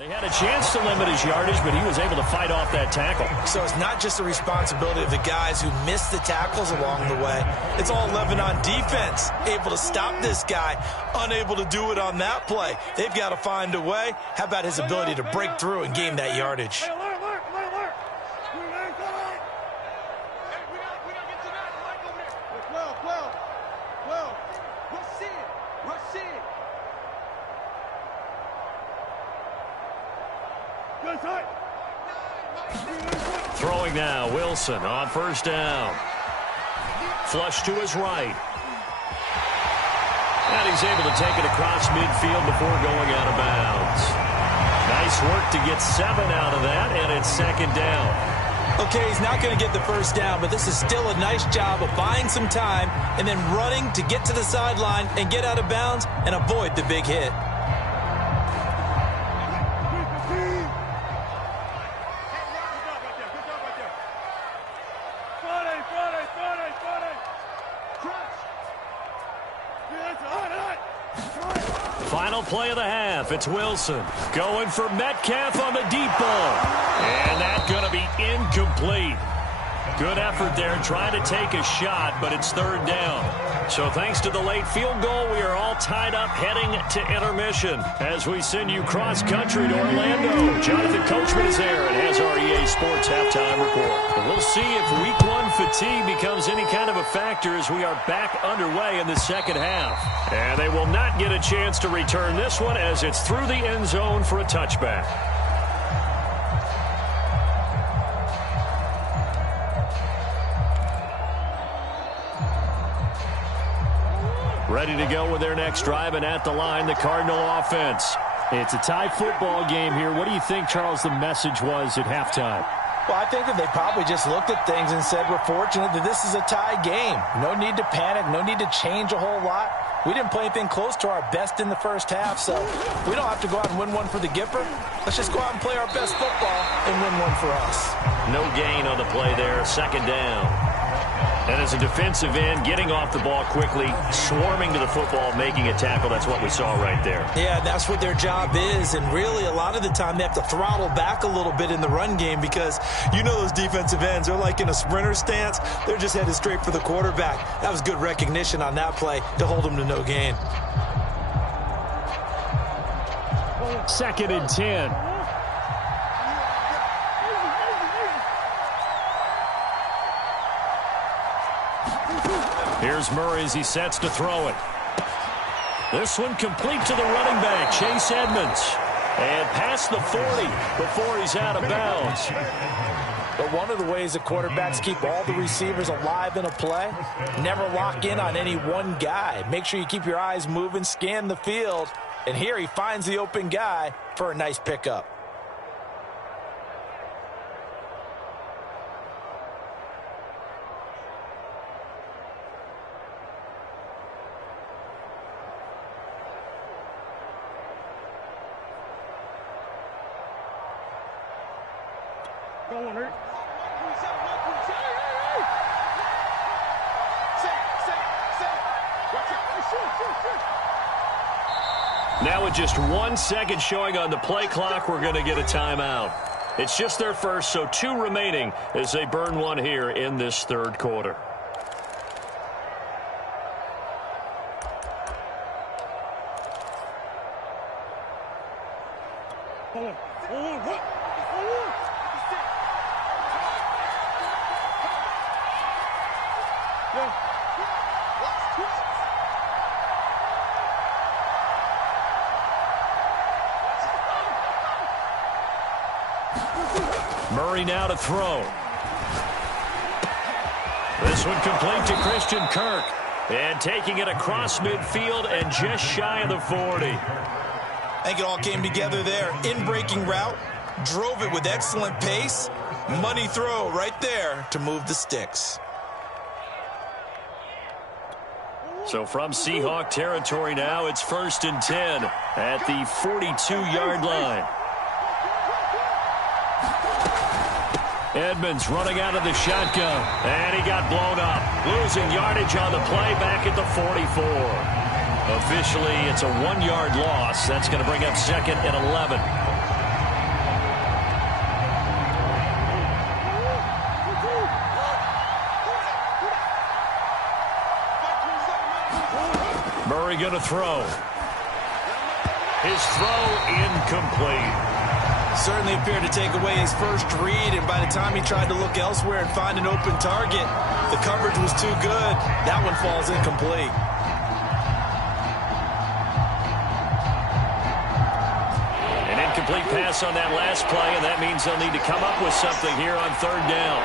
They had a chance to limit his yardage, but he was able to fight off that tackle. So it's not just the responsibility of the guys who missed the tackles along the way. It's all 11 on defense, able to stop this guy, unable to do it on that play. They've got to find a way. How about his ability to break through and gain that yardage? Throwing now, Wilson on first down. Flush to his right. And he's able to take it across midfield before going out of bounds. Nice work to get 7 out of that, and it's second down. Okay, he's not going to get the first down, but this is still a nice job of buying some time and then running to get to the sideline and get out of bounds and avoid the big hit. Final play of the half. It's Wilson going for Metcalf on the deep ball. And that's going to be incomplete. Good effort there trying to take a shot, but it's third down. So thanks to the late field goal, we are all tied up heading to intermission as we send you cross-country to Orlando. Jonathan Coachman is there and has our EA Sports halftime report. And we'll see if Week 1 fatigue becomes any kind of a factor as we are back underway in the second half. And they will not get a chance to return this one as it's through the end zone for a touchback. Ready to go with their next drive, and at the line, the Cardinal offense. It's a tie football game here. What do you think, Charles, the message was at halftime? Well, I think that they probably just looked at things and said, we're fortunate that this is a tie game. No need to panic, no need to change a whole lot. We didn't play anything close to our best in the first half, so we don't have to go out and win one for the Gipper. Let's just go out and play our best football and win one for us. No gain on the play there, second down. And as a defensive end, getting off the ball quickly, swarming to the football, making a tackle, that's what we saw right there. Yeah, that's what their job is, and really a lot of the time they have to throttle back a little bit in the run game because you know those defensive ends, they're like in a sprinter stance. They're just headed straight for the quarterback. That was good recognition on that play to hold them to no gain. 2nd and 10. Here's Murray as he sets to throw it. This one complete to the running back, Chase Edmonds. And past the 40 before he's out of bounds. But one of the ways that quarterbacks keep all the receivers alive in a play, never lock in on any one guy. Make sure you keep your eyes moving, scan the field. And here he finds the open guy for a nice pickup. Now with just 1 second showing on the play clock, we're going to get a timeout. It's just their first, so 2 remaining as they burn one here in this third quarter. Murray now to throw. This one complete to Christian Kirk. And taking it across midfield and just shy of the 40. I think it all came together there. In-breaking route, drove it with excellent pace. Money throw right there to move the sticks. So from Seahawk territory now, it's 1st and 10 at the 42-yard line. Edmonds running out of the shotgun, and he got blown up. Losing yardage on the play back at the 44. Officially, it's a 1-yard loss. That's going to bring up 2nd and 11. Murray going to throw. His throw incomplete. Certainly appeared to take away his first read, and by the time he tried to look elsewhere and find an open target, the coverage was too good. That one falls incomplete. An incomplete pass on that last play, and that means they'll need to come up with something here on third down.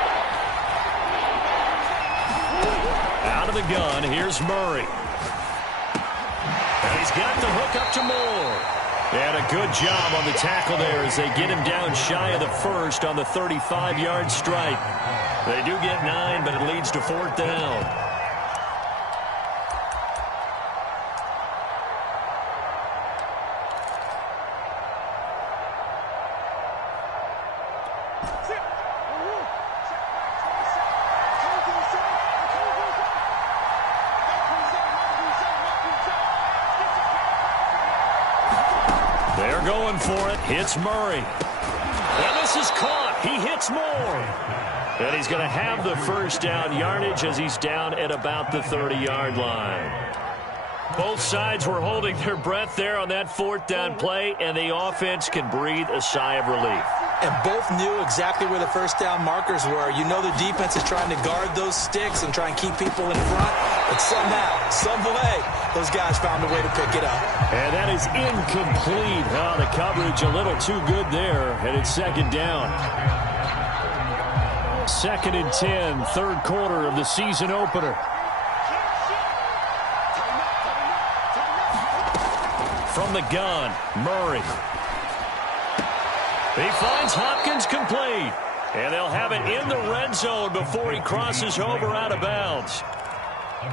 Out of the gun, here's Murray. And he's got the hook up to Moore. And a good job on the tackle there as they get him down shy of the first on the 35-yard stripe. They do get 9, but it leads to fourth down. They're going for it. Hits Murray. And this is caught. He hits Moore. And he's going to have the first down yardage as he's down at about the 30-yard line. Both sides were holding their breath there on that fourth down play, and the offense can breathe a sigh of relief. And both knew exactly where the first down markers were. You know the defense is trying to guard those sticks and try and keep people in front. But somehow, some way, those guys found a way to pick it up. And that is incomplete. Oh, the coverage a little too good there, and it's second down. 2nd and 10, third quarter of the season opener. From the gun, Murray. He finds Hopkins complete. And they'll have it in the red zone before he crosses over out of bounds.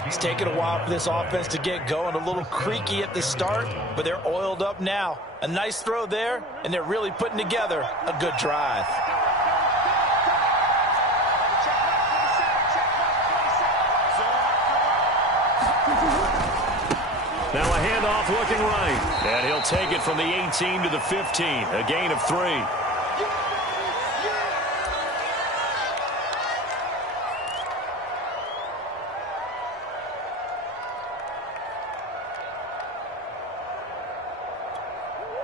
It's taken a while for this offense to get going. A little creaky at the start, but they're oiled up now. A nice throw there, and they're really putting together a good drive. Now a handoff looking right. And he'll take it from the 18 to the 15. A gain of 3.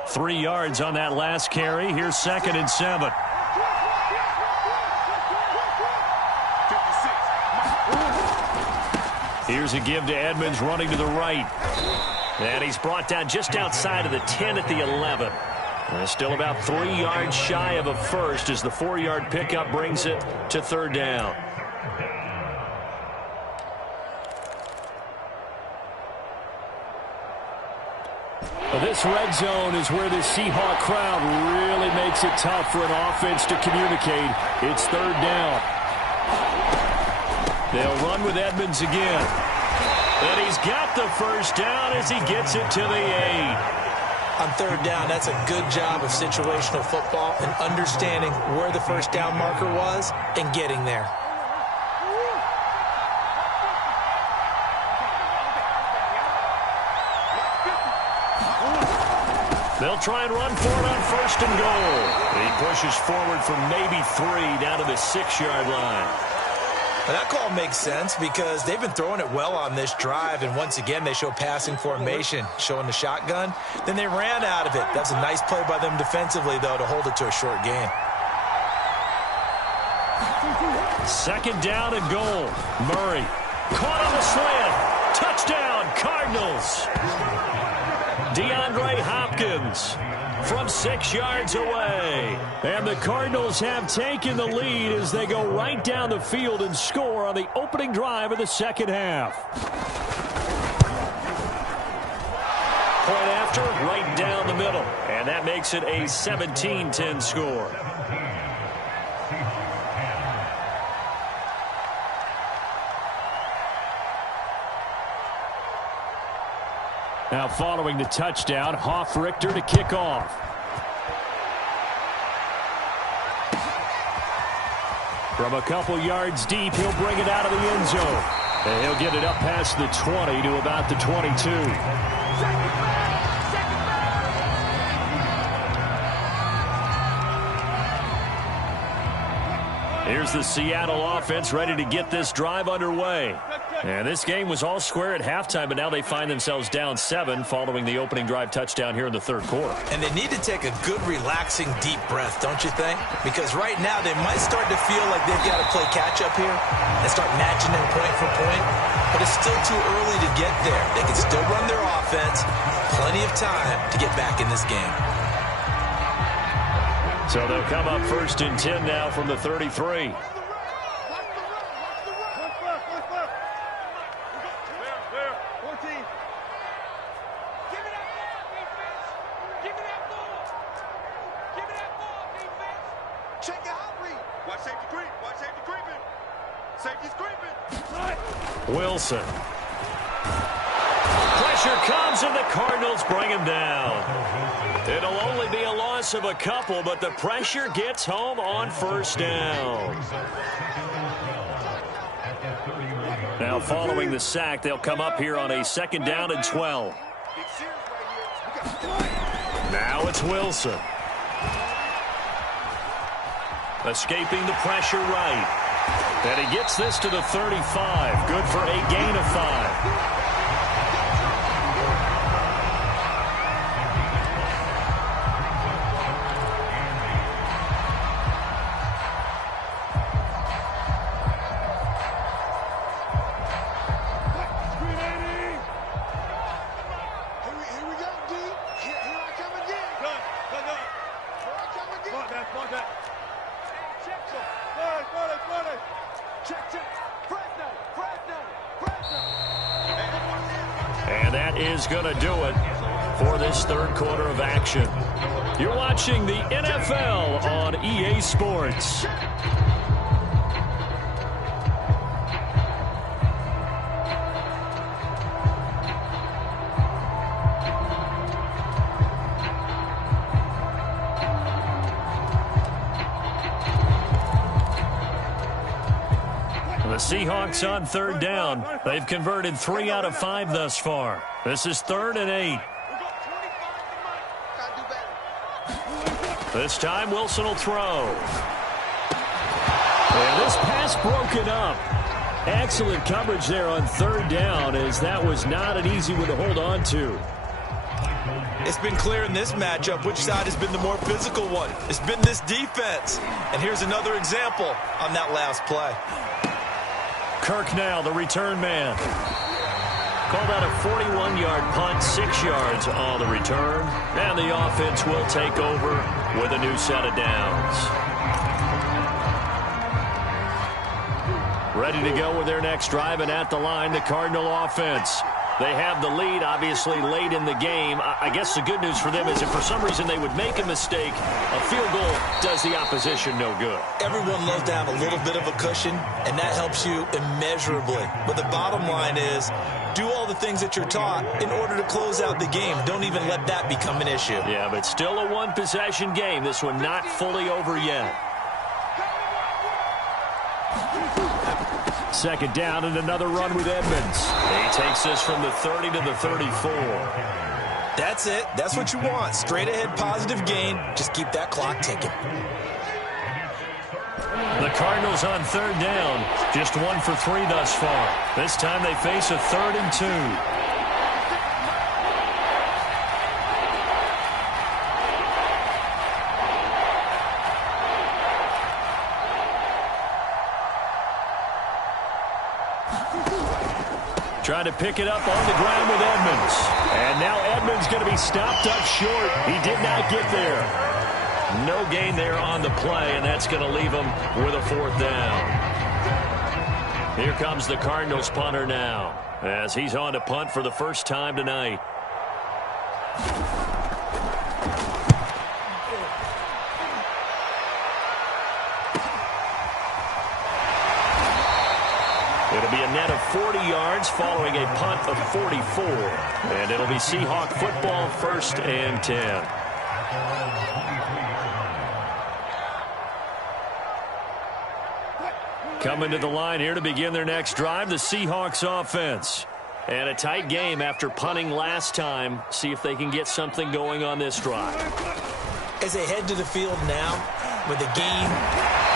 Three yards on that last carry. Here's 2nd and 7. Here's a give to Edmonds running to the right. And he's brought down just outside of the 10 at the 11. And still about 3 yards shy of a first as the 4-yard pickup brings it to third down. Well, this red zone is where the Seahawk crowd really makes it tough for an offense to communicate. It's third down. They'll run with Edmonds again. And he's got the first down as he gets it to the 8. On third down, that's a good job of situational football and understanding where the first down marker was and getting there. They'll try and run for it on 1st and goal. He pushes forward for maybe 3 down to the 6-yard line. Well, that call makes sense because they've been throwing it well on this drive, and once again they show passing formation, showing the shotgun. Then they ran out of it. That's a nice play by them defensively, though, to hold it to a short game. 2nd down and goal. Murray caught on the slant. Touchdown, Cardinals. DeAndre Hopkins from 6 yards away. And the Cardinals have taken the lead as they go right down the field and score on the opening drive of the second half. Point after, right down the middle. And that makes it a 17-10 score. Now following the touchdown, Hoff-Richter to kick off. From a couple yards deep, he'll bring it out of the end zone. And he'll get it up past the 20 to about the 22. Here's here's the Seattle offense ready to get this drive underway. And this game was all square at halftime, but now they find themselves down 7 following the opening drive touchdown here in the third quarter. And they need to take a good, relaxing, deep breath, don't you think? Because right now they might start to feel like they've got to play catch-up here and start matching them point for point. But it's still too early to get there. They can still run their offense. Plenty of time to get back in this game. So they'll come up 1st and 10 now from the 33. Wilson. Pressure comes, and the Cardinals bring him down. It'll only be a loss of a couple, but the pressure gets home on 1st down. Now, following the sack, they'll come up here on a 2nd down and 12. Now it's Wilson. Escaping the pressure right. And he gets this to the 35. Good for a gain of 5. And that is going to do it for this third quarter of action. You're watching the NFL on EA Sports. The Seahawks on 3rd down. They've converted 3 out of 5 thus far. This is 3rd and 8. This time Wilson will throw. And this pass broken up. Excellent coverage there on 3rd down, as that was not an easy one to hold on to. It's been clear in this matchup which side has been the more physical one. It's been this defense. And here's another example on that last play. Kirk now, the return man. Called out a 41-yard punt, 6 yards on the return. And the offense will take over with a new set of downs. Ready to go with their next drive, and at the line, the Cardinal offense. They have the lead, obviously, late in the game. I guess the good news for them is if for some reason they would make a mistake, a field goal does the opposition no good. Everyone loves to have a little bit of a cushion, and that helps you immeasurably. But the bottom line is, do all the things that you're taught in order to close out the game. Don't even let that become an issue. Yeah, but still a one-possession game. This one not fully over yet. 2nd down and another run with Edmonds. He takes this from the 30 to the 34. That's it. That's what you want. Straight ahead positive gain. Just keep that clock ticking. The Cardinals on 3rd down. Just 1 for 3 thus far. This time they face a 3rd and 2. Trying to pick it up on the ground with Edmonds. And now Edmonds going to be stopped up short. He did not get there. No gain there on the play, and that's going to leave him with a 4th down. Here comes the Cardinals punter now, as he's on to punt for the first time tonight. It'll be a net of 40 yards following a punt of 44. And it'll be Seahawk football, 1st and 10. Coming to the line here to begin their next drive, the Seahawks offense. And a tight game after punting last time. See if they can get something going on this drive. As they head to the field now, with the game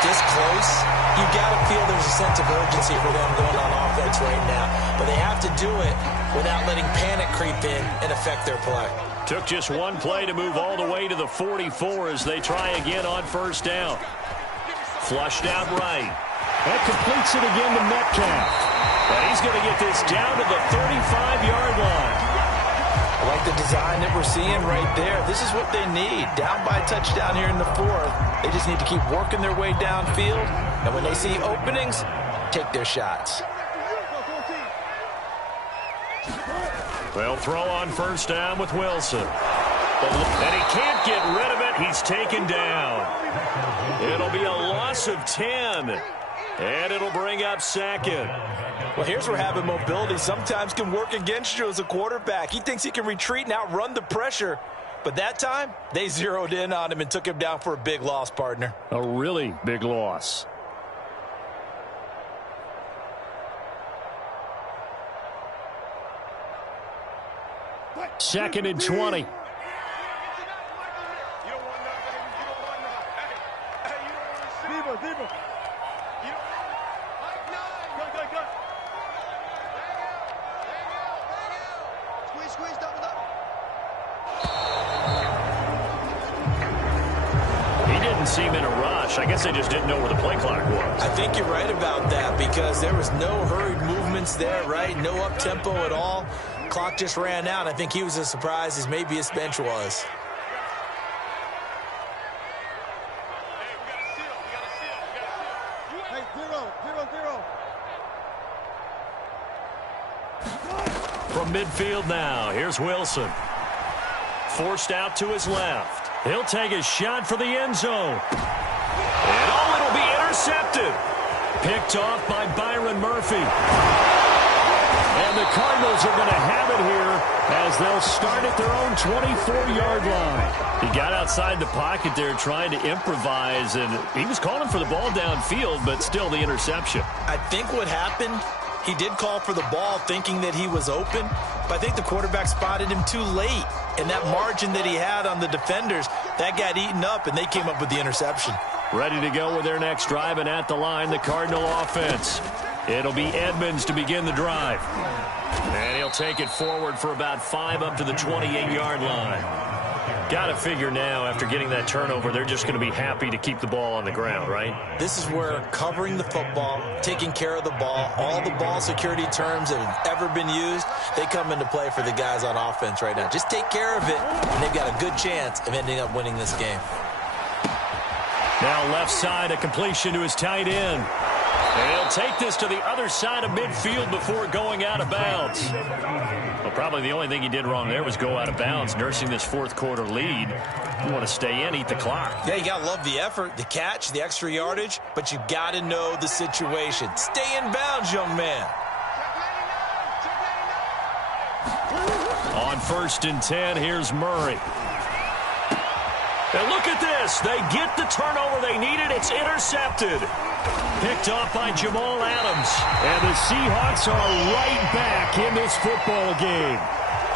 this close, you got to feel there's a sense of urgency for them going on offense right now. But they have to do it without letting panic creep in and affect their play. Took just one play to move all the way to the 44 as they try again on first down. Flushed out right. That completes it again to Metcalf. And he's going to get this down to the 35-yard line. I like the design that we're seeing right there. This is what they need. Down by a touchdown here in the fourth. They just need to keep working their way downfield. And when they see openings, take their shots. They'll throw on first down with Wilson. And he can't get rid of it. He's taken down. It'll be a loss of 10. And it'll bring up second. Well, here's where having mobility sometimes can work against you as a quarterback. He thinks he can retreat and outrun the pressure. But that time, they zeroed in on him and took him down for a big loss, partner. A really big loss. Second and 20. He didn't seem in a rush. I guess they just didn't know where the play clock was. I think you're right about that because there was no hurried movements there, right? No up-tempo at all. Clock just ran out. I think he was as surprised as maybe his bench was. From midfield now, here's Wilson. Forced out to his left. He'll take a shot for the end zone. And it'll be intercepted. Picked off by Byron Murphy. And the Cardinals are going to have it here as they'll start at their own 24-yard line. He got outside the pocket there trying to improvise, and he was calling for the ball downfield, but still the interception. I think what happened, he did call for the ball thinking that he was open, but I think the quarterback spotted him too late. And that margin that he had on the defenders, that got eaten up, and they came up with the interception. Ready to go with their next drive, and at the line, the Cardinal offense. It'll be Edmonds to begin the drive. And he'll take it forward for about 5 up to the 28-yard line. Got to figure now, after getting that turnover, they're just going to be happy to keep the ball on the ground, right? This is where covering the football, taking care of the ball, all the ball security terms that have ever been used, they come into play for the guys on offense right now. Just take care of it, and they've got a good chance of ending up winning this game. Now left side, a completion to his tight end. And he'll take this to the other side of midfield before going out of bounds. Well, probably the only thing he did wrong there was go out of bounds, nursing this fourth quarter lead. You want to stay in, eat the clock. Yeah, you got to love the effort, the catch, the extra yardage, but you got to know the situation. Stay in bounds, young man. On first and 10, here's Murray. And look at this. They get the turnover they needed. It's intercepted. Picked off by Jamal Adams. And the Seahawks are right back in this football game.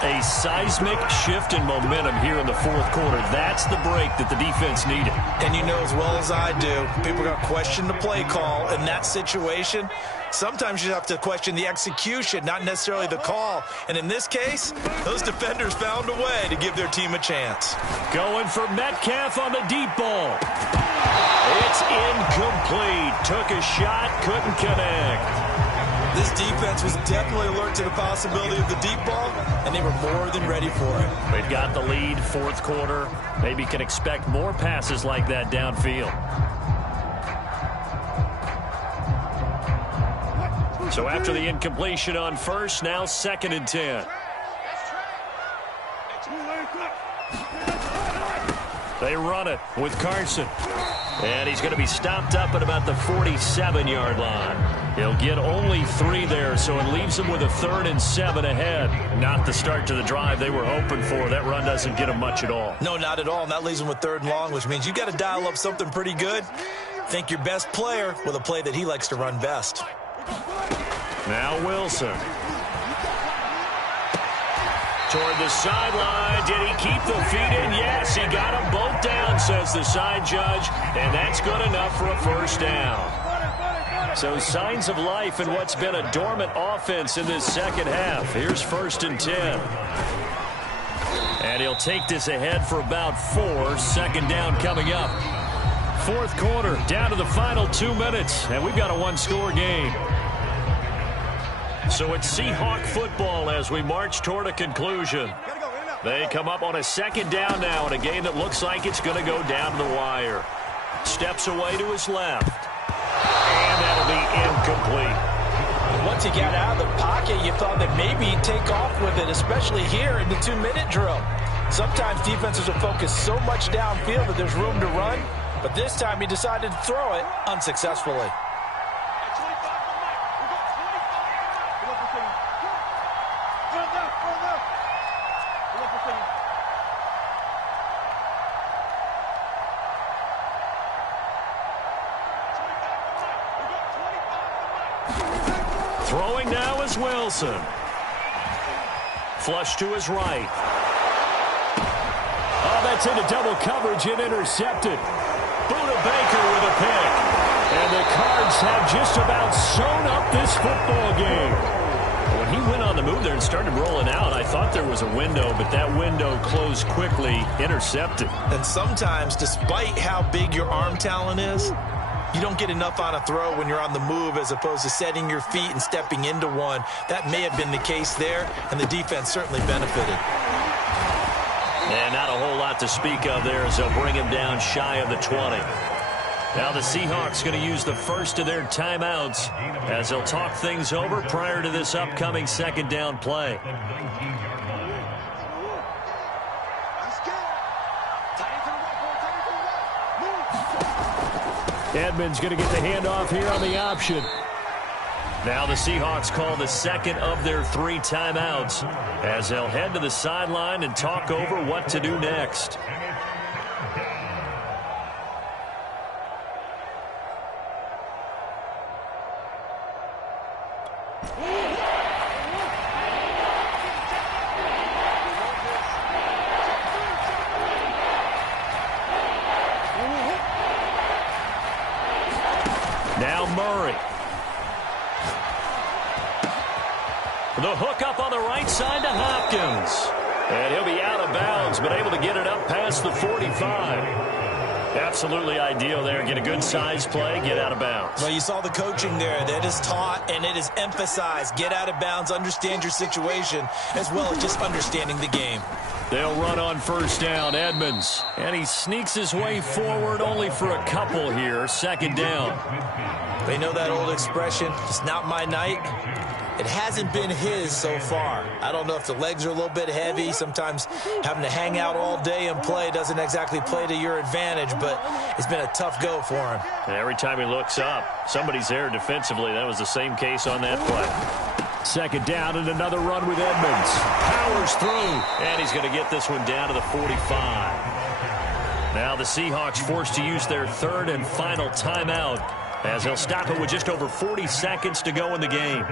A seismic shift in momentum here in the fourth quarter. That's the break that the defense needed. And you know as well as I do, people are going to question the play call in that situation. Sometimes you have to question the execution, not necessarily the call. And in this case, those defenders found a way to give their team a chance. Going for Metcalf on the deep ball. It's incomplete. Took a shot, couldn't connect. This defense was definitely alert to the possibility of the deep ball, and they were more than ready for it. They've got the lead, fourth quarter. Maybe can expect more passes like that downfield. So after the incompletion on first, now second and 10. They run it with Carson. And he's going to be stopped up at about the 47-yard line. He'll get only 3 there, so it leaves him with a 3rd and 7 ahead. Not the start to the drive they were hoping for. That run doesn't get him much at all. No, not at all. And that leaves him with 3rd and long, which means you got to dial up something pretty good. Think your best player with a play that he likes to run best. Now Wilson. Toward the sideline. Did he keep the feet in? Yes, he got them both down, says the side judge. And that's good enough for a first down. So signs of life in what's been a dormant offense in this second half. Here's 1st and 10. And he'll take this ahead for about 4. 2nd down coming up. 4th quarter, down to the final 2 minutes. And we've got a one-score game. So it's Seahawk football as we march toward a conclusion. They come up on a 2nd down now in a game that looks like it's going to go down to the wire. Steps away to his left. And that'll be incomplete. Once he got out of the pocket, you thought that maybe he'd take off with it, especially here in the 2-minute drill. Sometimes defenses will focus so much downfield that there's room to run, but this time he decided to throw it unsuccessfully. Throwing now is Wilson. Flush to his right. Oh, that's into double coverage and intercepted. Buda Baker with a pick. And the Cards have just about sewn up this football game. When he went on the move there and started rolling out, I thought there was a window, but that window closed quickly, intercepted. And sometimes, despite how big your arm talent is, you don't get enough on a throw when you're on the move as opposed to setting your feet and stepping into one. That may have been the case there, and the defense certainly benefited. And not a whole lot to speak of there as they'll bring him down shy of the 20. Now the Seahawks going to use the first of their timeouts as they'll talk things over prior to this upcoming 2nd down play. Edmonds going to get the handoff here on the option. Now the Seahawks call the 2nd of their 3 timeouts as they'll head to the sideline and talk over what to do next. Now Murray. The hook up on the right side to Hopkins. And he'll be out of bounds, but able to get it up past the 45. Absolutely ideal there. Get a good size play, get out of bounds. Well, you saw the coaching there. That is taught and it is emphasized. Get out of bounds, understand your situation, as well as just understanding the game. They'll run on 1st down, Edmonds. And he sneaks his way forward only for a couple here. 2nd down. They know that old expression, it's not my night. It hasn't been his so far. I don't know if the legs are a little bit heavy. Sometimes having to hang out all day and play doesn't exactly play to your advantage, but it's been a tough go for him. And every time he looks up, somebody's there defensively. That was the same case on that play. 2nd down and another run with Edmonds. Powers through, and he's going to get this one down to the 45. Now the Seahawks forced to use their 3rd and final timeout as they'll stop it with just over 40 seconds to go in the game.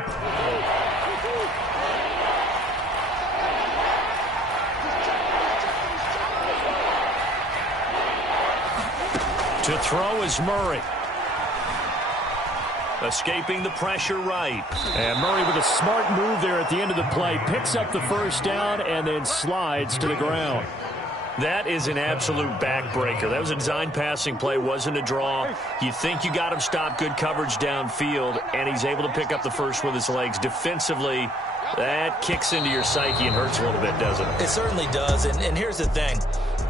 To throw is Murray. Escaping the pressure right. And Murray with a smart move there at the end of the play. Picks up the 1st down and then slides to the ground. That is an absolute backbreaker. That was a design passing play, wasn't a draw. You think you got him stopped, good coverage downfield, and he's able to pick up the first with his legs. Defensively, that kicks into your psyche and hurts a little bit, doesn't it? It certainly does, and here's the thing.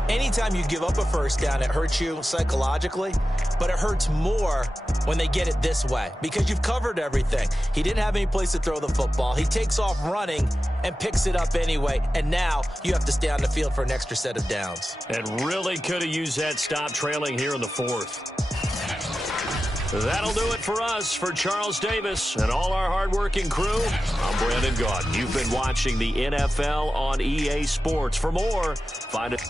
Anytime you give up a 1st down, it hurts you psychologically, but it hurts more when they get it this way because you've covered everything. He didn't have any place to throw the football. He takes off running and picks it up anyway, and now you have to stay on the field for an extra set of downs. And really could have used that stop trailing here in the 4th. That'll do it for us. For Charles Davis and all our hardworking crew, I'm Brandon Gaudin. You've been watching the NFL on EA Sports. For more, find it.